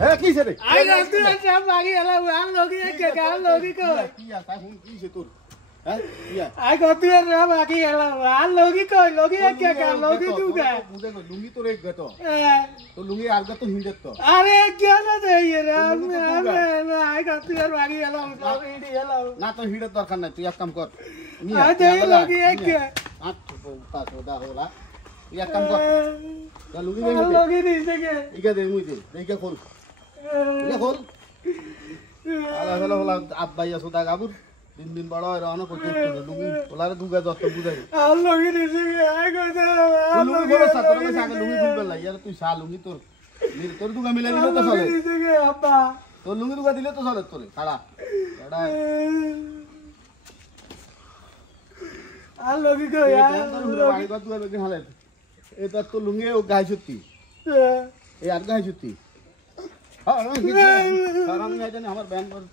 এ কিছে রে আই রাতে সব বাকি এলা আর লগি কে কার লগি কো কি আছে এখন কিছে তোর হ্যাঁ ইয়া আই কত এর বাকি এলা আর লগি কই লগি কে কার লগি তুগা বুঝে গো লুঙ্গি তোর এক গতো তো লুঙ্গি আর গতো হিন্দেত তো আরে কে না দেই রে আই কত এর বাকি এলা লগি এলা না তো হিড়ের দরকার নাই তুই এক কাম কর আই দেই লগি কে আট পাঁচ ওটা হলা তুই এক কাম কর তা লুঙ্গি দে লগি দিছে কে ইকা দে মুই দে ইকা খোল ইকা খোল আলা হলা হলা আব্বাই আসো দা গাবুর দিন দিন বড় হয় রানো কই করতে লুঙ্গি ওলারে দুগা যত বুঝাই আর লগি দিছে কে আই কইতে লুঙ্গি বড় সাতরে কে সাগে লুঙ্গি খুলবে লাই यार তুই সা লুঙ্গি তোর দুগা মিলাই দিলে তো চলে দিছে কে আব্বা তোর লুঙ্গি দুগা দিলে তো চলে তোরে খাড়া এডা আর লগি কই বাড়ি ঘর দুয়ার বেগে হালে এটা তো লুঙ্গি ও গায় সত্যি এই আর গায় সত্যি হ্যাঁ সারাম গায় জানি আমার ব্যান করে